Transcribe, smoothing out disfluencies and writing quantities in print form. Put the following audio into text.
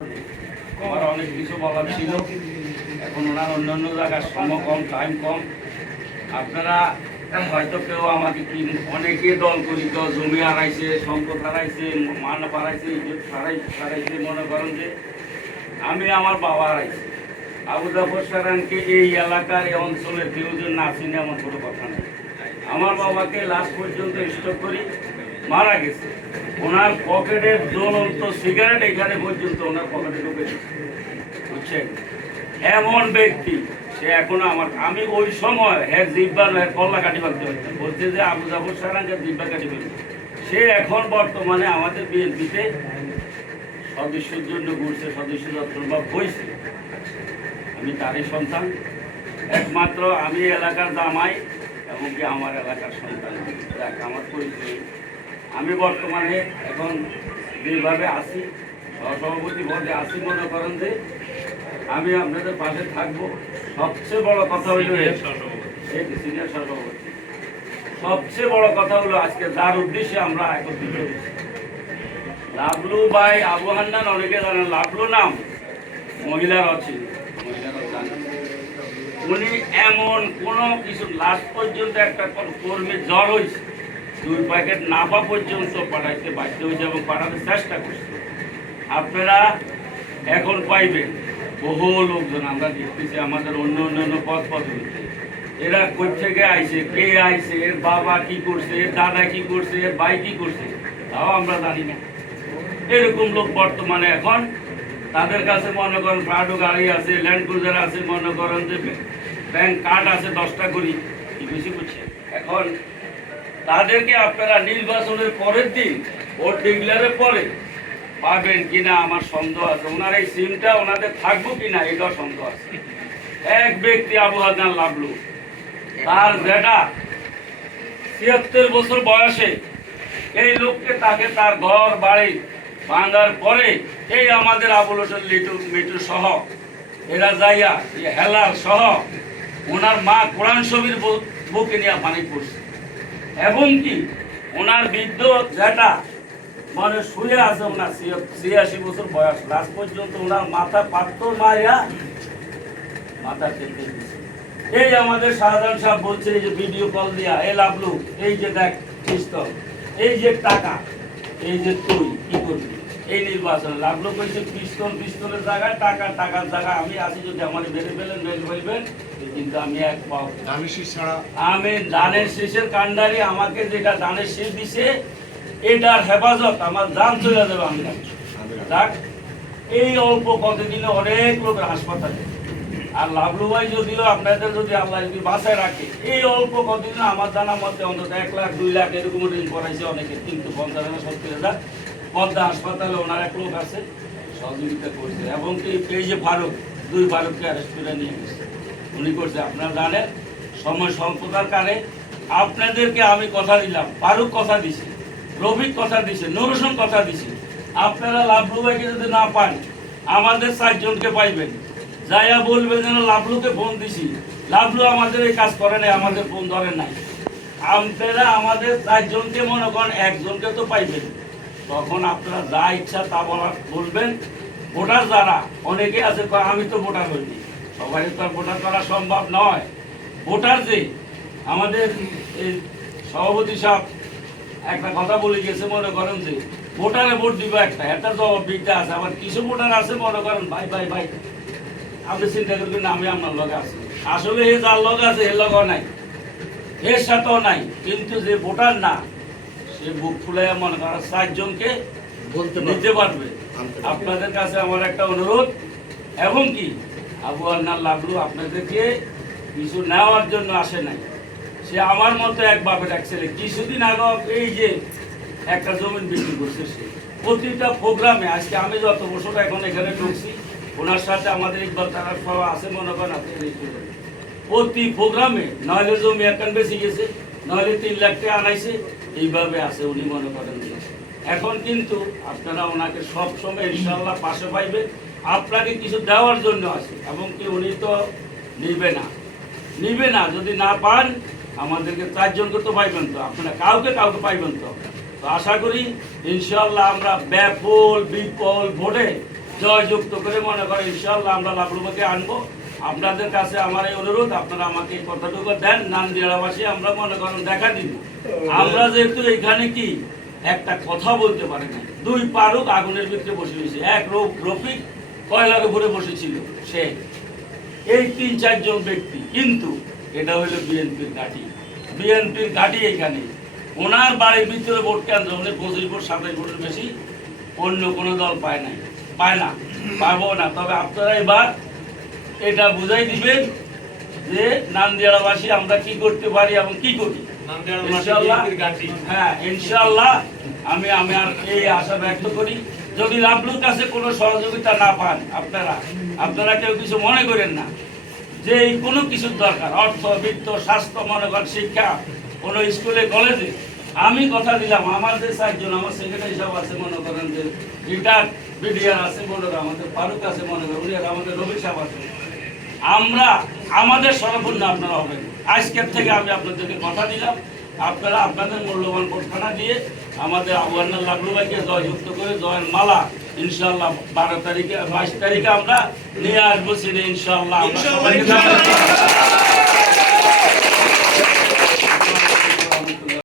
আমার অনেক কিছু বলার ছিল, এখন ওনার অন্যান্য জায়গার সময় কম, টাইম কম। আপনারা হয়তো কেউ আমাকে কি অনেকে দল করি, কেউ জমি হারাইছে, সম্পদ হারাইছে, মান হারাইছে, ইজ্জত হারাইছে, মনে করেন যে আমি আমার বাবা হারাইছি। আবু জাফর সারানকে এই এলাকার এই অঞ্চলের কেউ যে না চিনে এমন কোনো কথা নেই। আমার বাবাকে লাস্ট পর্যন্ত স্টক করি মারা গেছে, ওনার পকেটের জ্বলন্ত সিগারেট এখানে পর্যন্ত ওনার পকেটে ঢুকে বুঝছেন। এমন ব্যক্তি সে এখনো আমার, আমি ওই সময় হ্যাঁ জিব্বা নয় কল্লা কাটি ভাবতে পারতাম, বলছে যে আবু জাফর সারানকে জিব্বা কাটি ফেলবে। সে এখন বর্তমানে আমাদের বিএনপিতে সদস্যের জন্য ঘুরছে, সদস্য যত্ন বা হয়েছে। আমি তারই সন্তান, একমাত্র আমি এলাকার জামাই এবং কি আমার এলাকার সন্তান। দেখ আমার পরিচয়, আমি বর্তমানে এখন যেভাবে আছি সহসভাপতি পদে আছি, মনে করেন যে আমি আপনাদের পাশে থাকবো। সবচেয়ে বড় কথা হইল সিনিয়র সহসভাপতি, সবচেয়ে বড় কথা হলো আজকে যার উদ্দেশ্যে আমরা একত্রিত হয়েছি, লাবলু ভাই আবু হান্নান, অনেকে জানেন লাবলু নাম, মহিলার আছে, মহিলারা জানেন। উনি এমন কোনো কিছু লাস্ট পর্যন্ত একটা কর্মীর জ্বর হয়েছে, 2 প্যাকেট নাফা পর্যন্ত পাঠাইতে বাধ্য হয়েছে এবং পাঠাতে চেষ্টা করছে। আপনারা এখন পাইবেন বহু লোকজন, আমরা দেখতেছি আমাদের অন্য পদ পদবিতে, এরা কই থেকে আইছে, কে আইছে, এর বাবা কি করছে, এর দাদা কি করছে, এর ভাই কি করছে, তাও আমরা জানি না। এরকম লোক বর্তমানে এখন তাদের কাছে মনে করেন প্রাডো গাড়ি আছে, ল্যান্ড ক্রুজার আছে, মনে করেন যে ব্যাংক কার্ড আছে 10টা করি, কি বেশি করছে। এখন তাদেরকে আপনারা নির্বাচনের পরের দিন ভোট ডিক্লেয়ারের পরে পাবেন কিনা আমার সন্দেহ আছে। ওনার এই সিমটা ওনাদের থাকবো কিনা এটাও সন্দেহ আছে। এক ব্যক্তি আবু হান্নান লাবলু, তার যেটা ৭৬ বছর বয়সে এই লোককে তাকে তার ঘর বাড়ি ভাঙার পরে এই আমাদের আবুল হোসেন মিটু সহ এরা যাইয়া হেলাল সহ ওনার মা কোরআন শরীফের বুকে নিয়ে পানি পড়ছে এবং কি ওনার বৃদ্ধ যেটা মানে শুয়ে আছে, ওনার ৮৬ বছর বয়স, লাস্ট পর্যন্ত ওনার মাথা পাথর মারিয়া মাথা কেটে দিচ্ছে। এই আমাদের শাহজাহান সাহেব বলছে, এই যে ভিডিও কল দিয়া, এ লাবলু এই যে দেখ পিস্তল, এই যে টাকা, এই যে তুই কি করবি এই নির্বাচন। লাবলু কইছে পিস্তলের জায়গায় টাকা, টাকার জায়গায় আমি আছি, যদি আমার বেড়ে ফেলেন বেড়ে ফেলবেন, কিন্তু আমি এক পাও আমি দানের শেষের কান্ডারি, আমাকে যেটা দানের শেষ দিছে এটার হেফাজত আমার জান চলে যাবে। আমি যাক এই অল্প কতদিনে অনেক লোকের হাসপাতালে, আর লাবলু ভাই যদিও আপনাদের যদি আল্লাহ যদি বাসায় রাখে, এই অল্প কতদিনে আমার জানার মধ্যে অন্তত 1 লাখ 2 লাখ এরকম ঋণ করাইছে অনেকে, কিন্তু 50,000 70,000 পদ্মা হাসপাতালে ওনার এক লোক আছে সহযোগিতা করছে। এবং কি এই যে ফারুক, 2 ফারুককে অ্যারেস্ট করে নিয়ে গেছে, উনি করছে। আপনারা জানেন সময় স্বল্পতার কারণে আপনাদেরকে আমি কথা দিলাম, ফারুক কথা দিছে, রফিক কথা দিছে, নুর হোসেন কথা দিছে। আপনারা লাবলু ভাইকে যদি না পান, আমাদের 4 জনকে পাইবেন, যাইয়া বলবেন যেন লাবলুকে ফোন দিছি, লাবলু আমাদের এই কাজ করে নাই, আমাদের ফোন ধরেন নাই। আপনারা আমাদের 4 জনকে মনে করেন, 1 জনকে তো পাইবেন, তখন আপনারা যা ইচ্ছা তা বলবেন। ভোটার যারা অনেকে আছে, আমি তো ভোটার হইনি, সবাই তো আর ভোটার করা সম্ভব নয়। ভোটার যে আমাদের এই সভাপতি সাহেব একটা কথা বলে গেছে, মনে করেন যে ভোটারে ভোট দিব একটা জবাবদিহিতা আছে। আবার কিছু ভোটার আছে মনে করেন ভাই ভাই ভাই আপনি চিন্তা করবেন আমি আপনার লগে আছি, আসলে এ যার লগে আছে এর লগেও নাই, এর সাথেও নাই, কিন্তু যে ভোটার না সে বুক ফুলাইয়া মনে করেন 4 জনকে বলতে নিতে পারবে। আপনাদের কাছে আমার একটা অনুরোধ, এবং কি আবু হান্নান লাবলু আপনাদেরকে কিছু নেওয়ার জন্য আসে নাই, সে আমার মতো এক বাপের এক ছেলে। কিছুদিন আগে এই যে একটা জমিন বিক্রি করছে, সে প্রতিটা প্রোগ্রামে, আজকে আমি যত বছর এখন এখানে ঢুকছি, ওনার সাথে আমাদের ইকবাল তারা সব আছে, মনে করেন আপনি প্রতি প্রোগ্রামে নইলে জমি একখান বেশি গেছে, নইলে 3 লাখ টাকা আনাইছে, এইভাবে আছে উনি মনে করেন। এখন কিন্তু আপনারা ওনাকে সবসময় ইনশাআল্লাহ পাশে পাইবে, আপনাকে কিছু দেওয়ার জন্য আছে, এবং কি উনি তো নিবে না, যদি না পান আমাদেরকে 4 জনকে তো পাইবেন, তো আপনারা কাউকে পাইবেন। তো আশা করি ইনশাআল্লাহ আমরা বিপুল ভোটে জয়যুক্ত করে মনে করেন ইনশাআল্লাহ আমরা লাভলুবাকে আনবো। আপনাদের কাছে আমার এই অনুরোধ, আপনারা আমাকে এই কথাটুকু দেন, নান্দিয়ালাবাসী আমরা মনে করেন দেখা দিব। আমরা যেহেতু এখানে কি একটা কথা বলতে পারি না, দুই পারুক আগুনের ভিতরে বসে রয়েছে, এক রফিক কয়লার উপরে বসেছিল, সে এই ৩-৪ জন ব্যক্তি, কিন্তু এটা হলো বিএনপির ঘাঁটি, বিএনপির ঘাঁটি এখানে। ওনার বাড়ির ভিতরে ভোট কেন্দ্র হলে 25 ভোট 27 ভোটের বেশি অন্য কোনো দল পায় না, পাবো না। তবে আপনারা এবার এটা বুঝাই দিবেন যে নান্দিয়ালাবাসী আমরা কি করতে পারি এবং কি করি। ইনশাআল্লাহ, হ্যাঁ ইনশাআল্লাহ আমি আর এই আশা ব্যক্ত করি। যদি লাভলুর কাছে কোনো সহযোগিতা না পান, আপনারা কেউ কিছু মনে করেন না, যে কোনো কিছুর দরকার, অর্থ, বিত্ত, স্বাস্থ্য, মনে করেন শিক্ষা, কোনো স্কুলে কলেজে, আমি কথা দিলাম আমার যে 4 জন আমার সেক্রেটারি সাহেব আছে, মনে করেন যে রিটার্ড বিডিআর আছে, মনে করেন আমাদের ফারুক আছে, মনে করেন উনি আমাদের রবি সাহেব আছে, আমরা আমাদের সর্বপূর্ণ আপনারা হবেন। আজকের থেকে আমি আপনাদেরকে কথা দিলাম, আপনারা আপনাদের মূল্যবান ভোটখানা দিয়ে আমাদের আবহাওয়ার লাভলু ভাইকে জয়যুক্ত করে জয়ের মালা ইনশাআল্লাহ 12 তারিখে 22 তারিখে আমরা নিয়ে আসবো, ইনশাআল্লাহ।